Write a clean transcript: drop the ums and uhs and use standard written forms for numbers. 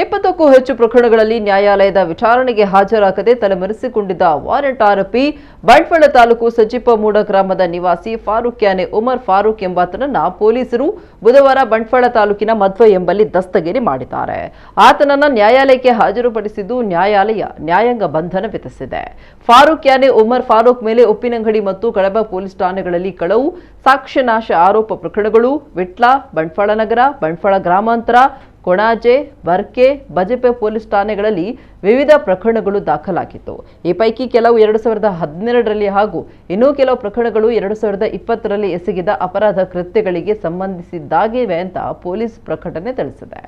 20ಕ್ಕೂ ಹೆಚ್ಚು ಪ್ರಕರಣಗಳಲ್ಲಿ ನ್ಯಾಯಾಲಯದ ವಿಚಾರಣೆಗೆ ಹಾಜರಾಗದೆ ತಲೆಮರೆಸಿಕೊಂಡಿದ್ದ ವಾರೆಂಟ್ ಆರೋಪಿ ಬಂಟ್ವಾಳ ತಾಲೂಕು ಸಜ್ಜಿಪಮೂಡ ಗ್ರಾಮದ ನಿವಾಸಿ ಫಾರೂಕ್ ಯಾನೆ ಉಮರ್ ಫಾರೂಕ್ ಎಂಬಾತನನ್ನ ಪೊಲೀಸರು ಬುಧವಾರ ಬಂಟ್ವಾಳ ತಾಲೂಕಿನ ಮಧ್ವ ಎಂಬಲ್ಲಿ ದಸ್ತಗಿರಿ ಮಾಡಿದ್ದಾರೆ. ಆತನನ್ನ ನ್ಯಾಯಾಲಯಕ್ಕೆ ಹಾಜರುಪಡಿಸಿದ್ದು ನ್ಯಾಯಾಲಯ ನ್ಯಾಯಾಂಗ ಬಂಧನ ವಿಧಿಸಿದೆ. ಫಾರೂಕ್ ಯಾನೆ ಉಮರ್ ಫಾರೂಕ್ ಮೇಲೆ ಉಪ್ಪಿನಂಗಡಿ ಮತ್ತು ಕಡಬ ಪೊಲೀಸ್ ಠಾಣೆಗಳಲ್ಲಿ ಕಳವು, ಸಾಕ್ಷ್ಯನಾಶ ಆರೋಪ ಪ್ರಕರಣಗಳು, ವಿಟ್ಲ, ಬಂಟ್ವಾಳ ನಗರ, ಬಂಟ್ವಾಳ ಗ್ರಾಮಾಂತರ, ಕೊಣಾಜೆ, ಬರ್ಕೆ, ಬಜಪೆ ಪೊಲೀಸ್ ಠಾಣೆಗಳಲ್ಲಿ ವಿವಿಧ ಪ್ರಕರಣಗಳು ದಾಖಲಾಗಿತ್ತು. ಈ ಪೈಕಿ ಕೆಲವು 2012ರಲ್ಲಿ ಹಾಗೂ ಇನ್ನೂ ಕೆಲವು ಪ್ರಕರಣಗಳು 2020ರಲ್ಲಿ ಎಸಗಿದ ಅಪರಾಧ ಕೃತ್ಯಗಳಿಗೆ ಸಂಬಂಧಿಸಿದ್ದಾಗಿವೆ ಅಂತ ಪೊಲೀಸ್ ಪ್ರಕಟಣೆ ತಿಳಿಸಿದೆ.